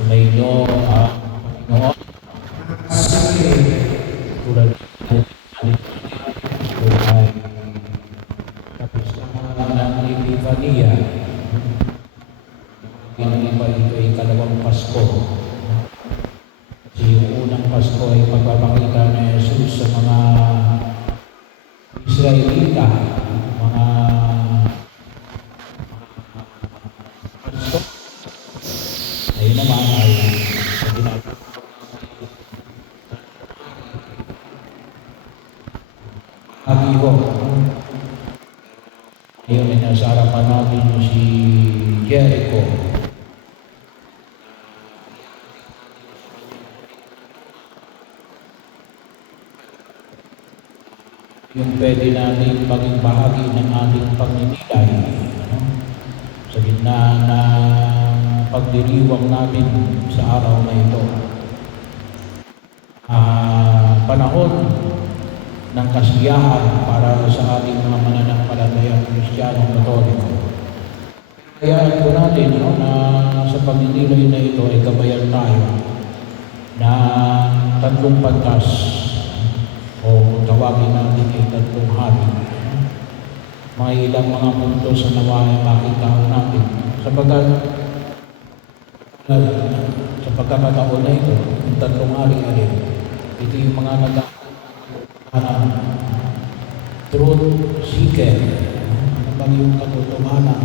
Sumainyo ang Panginoon. Tulad ng ito ay kapistahan ng Epifania. Iba ito ay ikalawang Pasko. Kasi yung unang Pasko ay pagpapakita ni Jesus sa mga Israelita, mga Pasko. Ayun naman ay ginagawa. Amigo, ngayon ay nasa harapan natin si Jericho. Yung pwede natin maging bahagi ng ating pagninilay, sa gitna ng pagdiriwang natin sa araw na ito. Panahon ng kasiyahan para sa ating mga mananampalatayang Kristiyano Katoliko. Kaya po natin na sa pagninilay na ito ay gabayan tayo na tatlong pantas o tawagin natin ay tatlong hari. Mga ilang mga punto sa nawa ay makita natin sapagkat sa pagkakataon na ito, yung tatlong hari alin, ito yung mga truth seeker. Ano ba yung katotohanan?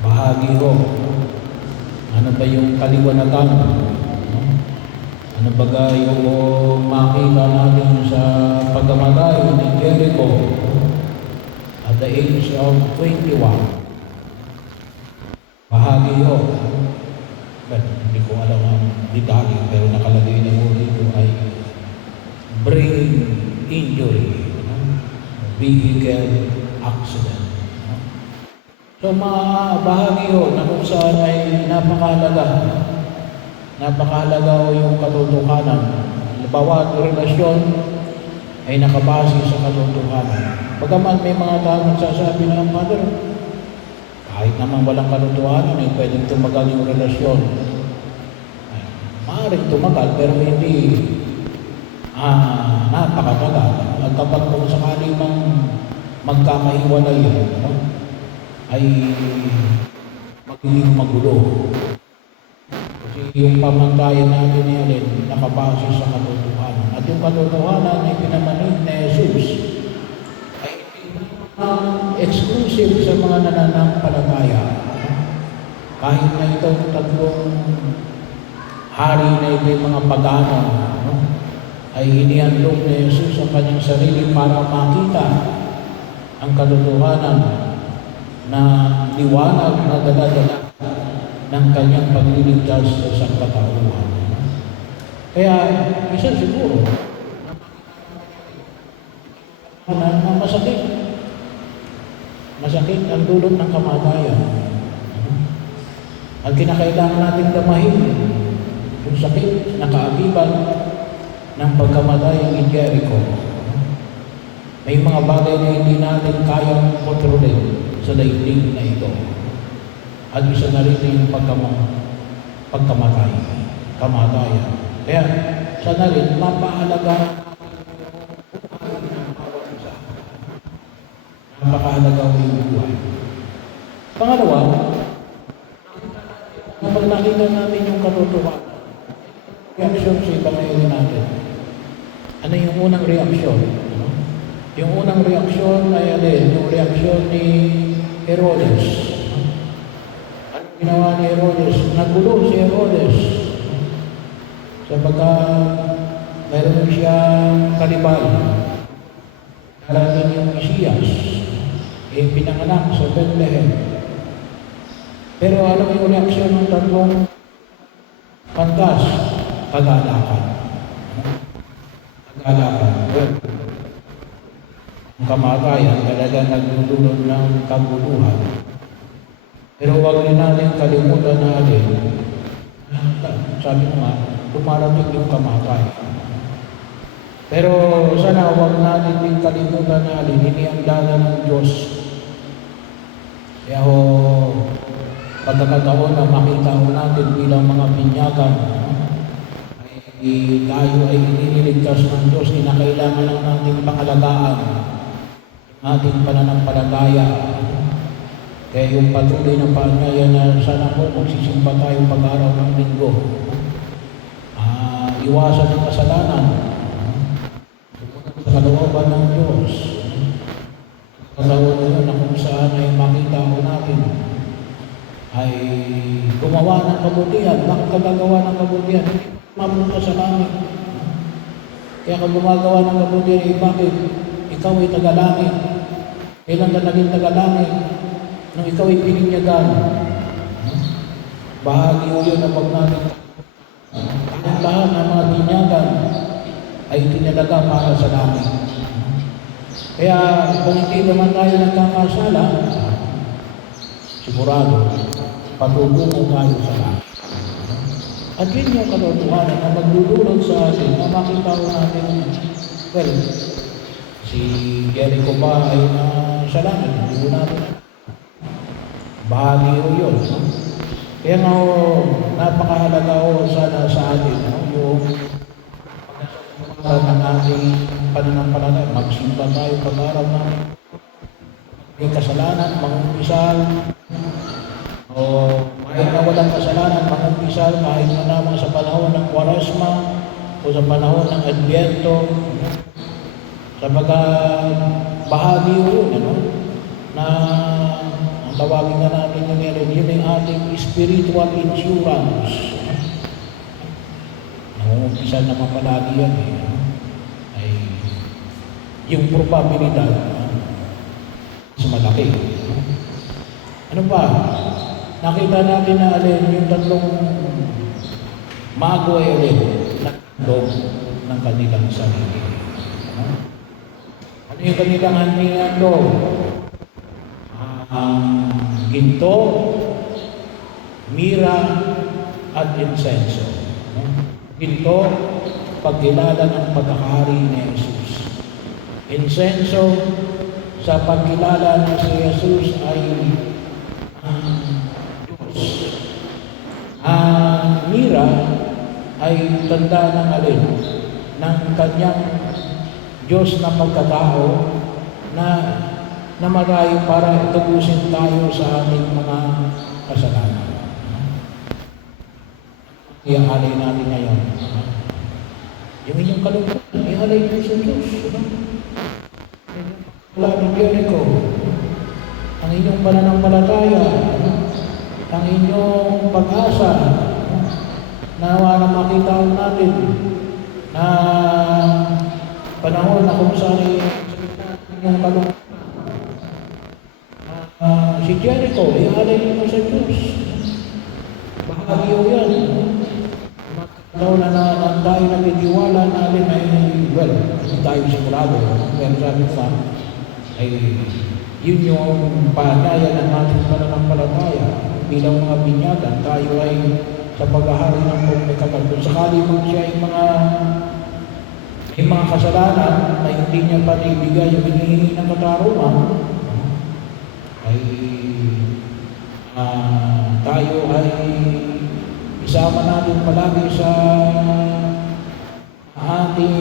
Bahagi ho. Ano ba yung kaliwanagan? Ano ba yung makita natin sa pagkamatay ni Jericho at the age of 21? Bahagi ho. Hindi ko alam ang detalye, pero nakalagay na mo dito ay brain injury, vehicle accident. So mga bahagi ho na kung saan ay napakahalaga ho yung katotohanan. Bawat relasyon ay nakabase sa katotohanan. Bagaman may mga tao nagsasabi ng Father, kahit naman walang katotohanan ay pwedeng tumagal yung relasyon. Maaaring tumagal pero hindi napakatagal. At kapag kung sakali mang magkakahiwalay ay magiging magulo. Kasi yung pamantayan natin yan nakabase sa katotohanan. At yung katotohanan ay pinamanig ni Jesus ay exclusive sa mga nananampalataya. Kahit na itong tatlong hari na ito yung mga pagano, ay hinihandog ni Jesus ang kanyang sarili para makita ang katotohanan na liwanag na dala-dala ng kanyang pagliligtas sa sangkatauhan. Kaya, isa siguro, na masakit. Masakit ang dulot ng kamatayan. Ang kinakailangan natin damahin, yung sakit na kaakibat ng pagkamatay ni Jericho. May mga bagay na hindi natin kayang kontrolin sa daigdig na ito. At isa na rin yung pagkamatay, kamatayan. Kaya, sana rin, mapahalaga napakahalaga yung buhay. Pangalawa, kapag nakita natin yung katotohanan, reaksyon sa Ebanghelyo natin. Ano yung unang reaksyon? Yung unang reaksyon ay alin? Yung reaksyon ni Herodes. Ano ginawa ni Herodes? Nagulo si Herodes. Sapagkat meron siyang kanibal. Darating yung Mesiyas. Pinanganak sa Bethlehem. Pero alam mo yung reaksyon ng tatlong pantas? Kagalakan. Well, ang kamatayan talaga nagdudulot ng kaguluhan. Pero huwag din natin kalimutan natin, sabi ko nga, dumarating yung kamatayan. Pero sana huwag natin din kalimutan natin, hindi ang dala ng Diyos. Kaya pagkakataon na makita ko natin bilang mga binyagan, tayo ay iniligtas ng Diyos, kinakailangan lang natin pangalagaan ating pananampalataya. Kaya yung patuloy na paanyaya na sana po magsisimba tayo pag-araw ng linggo, iwasan ng kasalanan, sa kalooban ng Diyos, kasawad yun na kung saan ay makita ko natin ay gumawa ng kabutihan. Bakit ka gagawa ng kabutihan? Mapunta sa langit. Kaya kung gumagawa ng kabutihan, bakit? Ikaw ay tagalangit. Kailan ka naging tagalangit? Nung ikaw ay pininyagan. Bahagi mo yun na pag natin ang lahat ng mga binyagan ay tinalaga para sa langit. Kaya kung hindi naman tayo nagkakasala, sigurado, patutungo tayo sa langit. At yun yung katotohanan na magdudulot sa atin na makita ko natin, well, si Jericho ba ay sa langit? Hindi ko natin. Bahagi ko yun. Kaya nga napakahalaga ko sana sa atin, yung ng ating pananampalataya, magsimba tayo pag-araw namin. May kasalanan, mangumpisal, o kahit na walang kasalanan, mangumpisal, kahit na naman sa panahon ng Kwaresma o sa panahon ng Adbyento, sa bahagi yun, na ang tawagin na natin yung meron, yun yung ating spiritual insurance. Nangumpisal naman palagi yan, ay yung probabilidad mas malaki. Ano ba? Nakita natin na alin yung tatlong mago ay alin nagdog ng kanilang sarili. Ano yung kanilang handog? Ginto, mira, at insenso. Ginto, pagkilala ng pagkakahari ni Jesus. Insenso, sa pagkilala na si Jesus ay Diyos. Mira ay tanda ng alin? Ng kanyang Diyos na pagkatao na namatay para tubusin tayo sa ating mga kasalanan. Iaalay natin ngayon. Yung inyong kalungkutan, iaalay mo sa Diyos. Wala ng Jericho, ang inyong pananampalataya, ang inyong pag-asa, nawa na makita natin na panahon na kung saan inyong kalungkutan. Si Jericho, ialay mo sa Diyos. Bahagi o yan. Matalaw na tayo nagtitiwala natin ay, well, hindi tayo sigurado. Pero sabi pa, ay yun yung paanyaya ng ating pananampalataya. Bilang mga binyagan, tayo ay sa paghahari ng pagkakal. Kung sakali mo siya ay mga kasalanan na hindi niya panibigay yung hinihingi ng katarungan, ay tayo ay isama natin palagi sa ating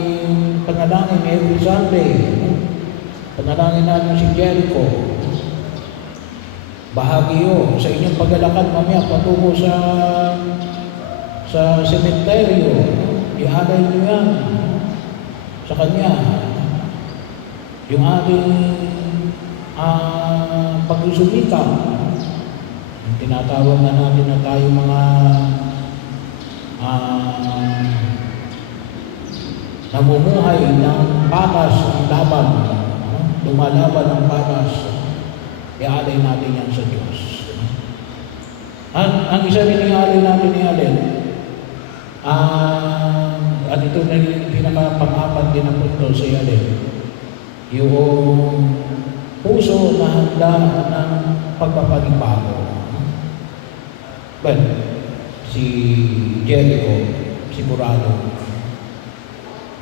panalangin every Sunday. Panalangin natin si Jericho. Bahagi yun sa inyong paglalakad mamaya patungo sa sementeryo. Ihalay nyo yan sa Kanya. Yung ating pagsusumika. Yung tinatawag na natin na tayo mga namumuhay ng patas ng laban, lumalaban ng patas, ialay natin yan sa Diyos. Ang isa rin ialay natin at ito na yung pinaka-pang-apat din na punto sa ialay, yung puso na handa ng pagpapanibago. Well, si Jericho, sigurado,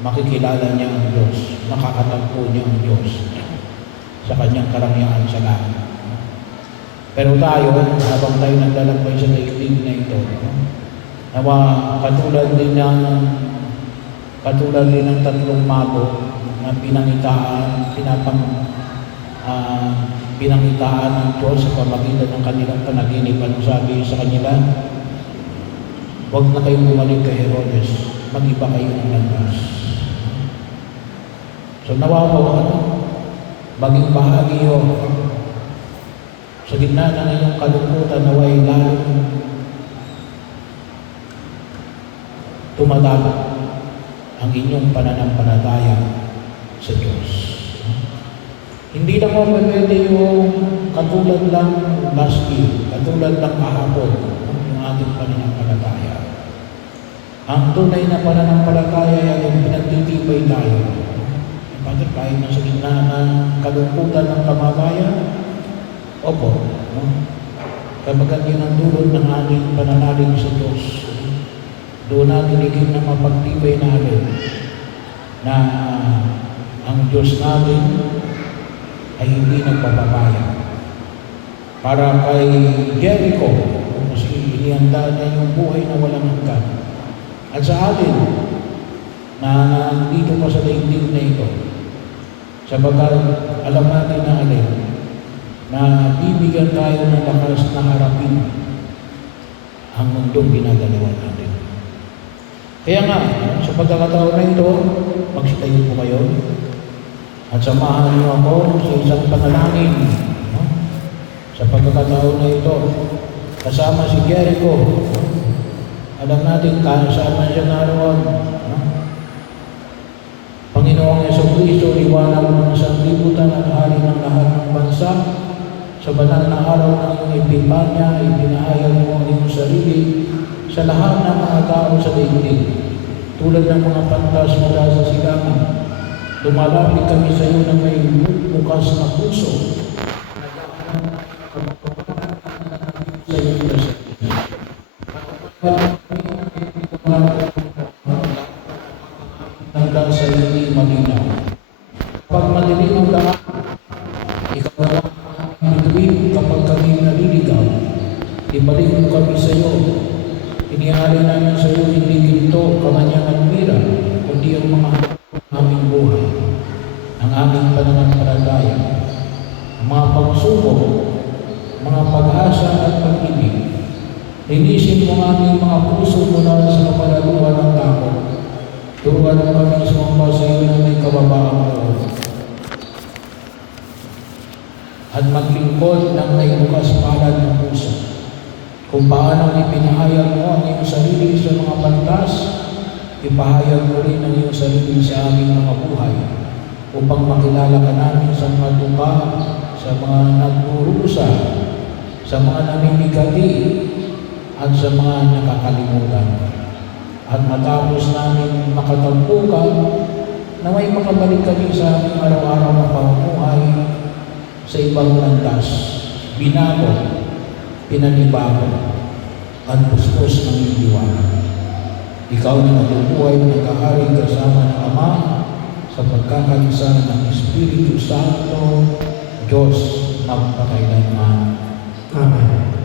makikilala niya ang Diyos, makakatagpo niya ang Diyos sa kanyang karangyaan sa langit. Pero tayo, habang tayo naglalakbay sa daigdig na ito, nawa katulad din ng tatlong mago na pinangitaan ng Diyos sa pamagitan ng kanilang panaginip. Anong sabi sa kanila? Huwag na kayong bumalik kay Herodes, mag-iba kayo ng landas. So nawa po, maging bahagi yun. Sa gitna ng inyong kalungkutan, naway lalong tumatago ang inyong pananampalataya sa Diyos. Hindi lang mo pwede yung katulad lang last year, katulad lang kahapon, yung ating pananampalataya. Ang tunay na pananampalataya ay pinagtitibay tayo. Bakit kahit nasa gitna ng kalungkutan ng kamatayan? Opo. Kapag yun ang dulot ng ating pananalig sa Diyos, doon natin higit na mapagtibay natin na ang Diyos natin ay hindi nagpapapaya. Para kay Jericho, kasi inihanda niya yung buhay na walang hanggan. At sa atin, na dito pa sa daigdig na ito, sabagat alam natin na alin, na bibigyan tayo ng lakas na harapin ang mundong ginagalawan natin. Kaya nga, sa pagkakataon na ito, magsitayo po kayo at samahan niyo ako sa isang panalangin. Sa pagkakataon na ito, kasama si Jericho. Alam natin, kasama siya naroon. Panginoong Jesucristo, liwanag ng sanglibutan at hari ng lahat ng bansa. Sa banal na araw ng iyong Epipanya, ipinahayag mo ang iyong sarili sa lahat ng mga tao sa daigdig. Tulad ng mga pantas mula sa silangan, lumalapit kami sa iyo ng may bukas na puso. Sa iyo hanggang sa hindi malinaw. Pag madilim ang daan, ikaw na ang bituin kapag kami naliligaw. Ibalik mo kami sa iyo. Inihalin namin sa iyo hindi ginto, kamanyaman mira, kundi ang mga aming buhay, ang aming pananampalataya, ang mga pagsubok, mga pag-asa at pag-ibig. Linisin mo ang aming mga puso mula sa kapalaluan ng takot. Turuan mo kami sumamba sa iyo na may kababaang loob. At maglingkod ng may bukas palad ng puso. Kung paano ipinahayag mo ang iyong sarili sa mga pantas, ipahayag mo rin ang iyong sarili sa aming mga buhay upang makilala ka namin sa mga tuka, sa mga nagdurusa, sa mga namimigati, at sa mga nakakalimutan. At matapos namin makatampukan na may makabalik kami sa aming araw-araw na pamumuhay sa ibang landas, binago, pinanibago, at puspos ng iyong liwanag. Ikaw na natubuhay na nag-ahari kasama ng Ama sa pagkakaisa ng Espiritu Santo, Diyos magpakailanman. Amen.